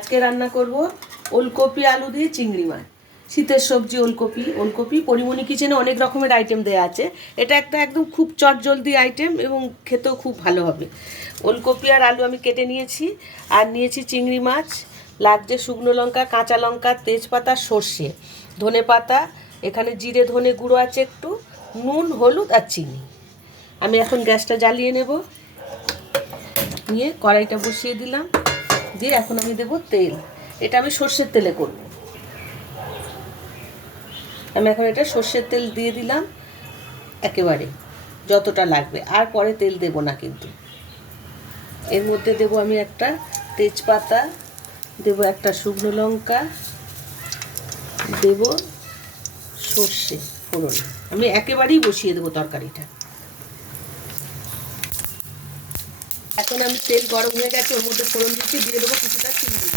আজকে রান্না করব ওলকপি আলু দিয়ে চিংড়ি মাছ। শীতের সবজি ওলকপি পরিমণি কিচেনে অনেক রকমের আইটেম দেওয়া আছে। এটা একটা একদম খুব চটজলদি আইটেম এবং খেতেও খুব ভালো হবে। ওলকপি আর আলু আমি কেটে নিয়েছি, আর নিয়েছি চিংড়ি মাছ, লাগছে শুকনো লঙ্কা, কাঁচা লঙ্কা, তেজপাতা, সর্ষে, ধনে পাতা, এখানে জিরে ধনে গুঁড়ো আছে একটু, নুন, হলুদ আর চিনি। আমি এখন গ্যাসটা জ্বালিয়ে নেব, নিয়ে কড়াইটা বসিয়ে দিলাম, দিয়ে এখন আমি দেবো তেল। এটা আমি সর্ষের তেলে করব। আমি এখন এটা সর্ষের তেল দিয়ে দিলাম একেবারে যতটা লাগবে, আর পরে তেল দেব না কিন্তু। এর মধ্যে দেব আমি একটা তেজপাতা, দেব একটা শুকনো লঙ্কা, দেব সর্ষে ফোড়ন। আমি একেবারেই বসিয়ে দেবো তরকারিটা। এখন আমি তেল গরম হয়ে গেছে, ওর মধ্যে ফোড়ন দিচ্ছি, দিয়ে দেবো কিছুটা চিংড়ি।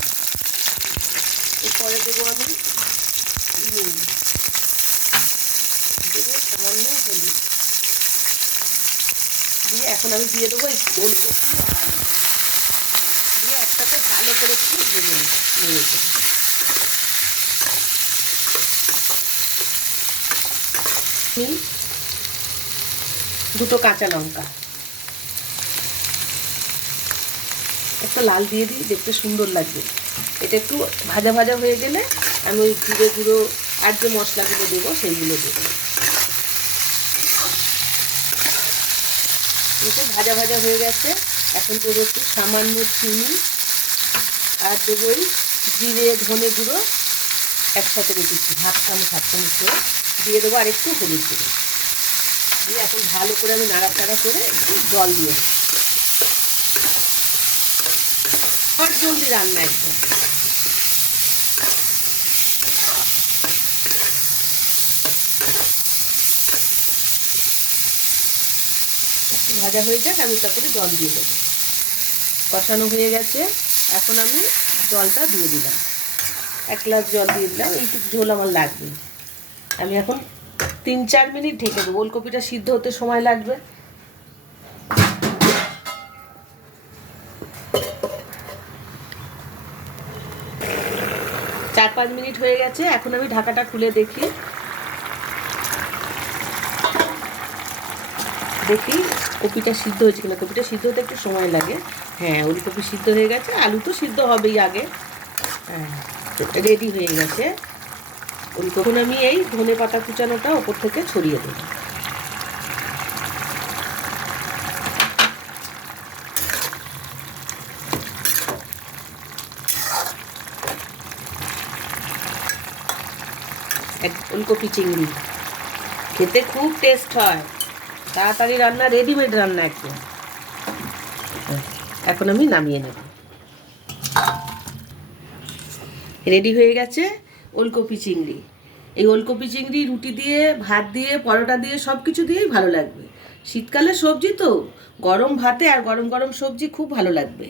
এরপরে দেবো আমি নুন, দেবো সামান্য হলুদ, দিয়ে এখন আমি দিয়ে দেবো এই ওলকপি আর আলু, দিয়ে একসাথে ভালো করে একটু ভেজে নেড়ে দেবো। দুটো কাঁচা লঙ্কা, একটা লাল দিয়ে দিই, দেখতে সুন্দর লাগবে। এটা একটু ভাজা ভাজা হয়ে গেলে আমি ওই জিরে গুঁড়ো আর যে মশলাগুলো দেবো সেইগুলো দেবো। একটু ভাজা ভাজা হয়ে গেছে, এখন দেবো একটু সামান্য চিনি, আর দেবো ওই জিরে ধনে গুঁড়ো একসাথে রেখেছি হাফ চামচ করে দিয়ে দেবো, আর একটু হলুদ গুঁড়ো দিয়ে এখন ভালো করে আমি নাড়াচাড়া করে একটু জল দিয়ে দেবো। জলদি রান্না একদম। একটু ভাজা হয়ে যাক, আমি তারপরে জল দিয়ে দেবো। কষানো হয়ে গেছে, এখন আমি জলটা দিয়ে দিলাম, 1 গ্লাস জল দিয়ে দিলাম, এইটুকু ঝোল আমার লাগবে। আমি এখন 3-4 মিনিট ঢেকে দেবো, ওলকপিটা সিদ্ধ হতে সময় লাগবে। চার 5 মিনিট হয়ে গেছে, এখন আমি ঢাকাটা খুলে দেখি কপিটা সিদ্ধ হয়েছে কিনা। কপিটা সিদ্ধ হতে একটু সময় লাগে। হ্যাঁ, ওলকপি সিদ্ধ হয়ে গেছে, আলু তো সিদ্ধ হবেই আগে। হ্যাঁ, রেডি হয়ে গেছে ওলকপি। আমি এই ধনে পাতা কুচানোটা ওপর থেকে ছড়িয়ে দেবো। ওলকপি চিংড়ি খেতে খুব টেস্ট হয়, তাড়াতাড়ি রান্না, রেডিমেড রান্না একদম। এখন আমি নামিয়ে নেব। রেডি হয়ে গেছে ওলকপি চিংড়ি। এই ওলকপি চিংড়ি রুটি দিয়ে, ভাত দিয়ে, পরোটা দিয়ে, সব কিছু দিয়েই ভালো লাগবে। শীতকালের সবজি তো, গরম ভাতে আর গরম গরম সবজি খুব ভালো লাগবে।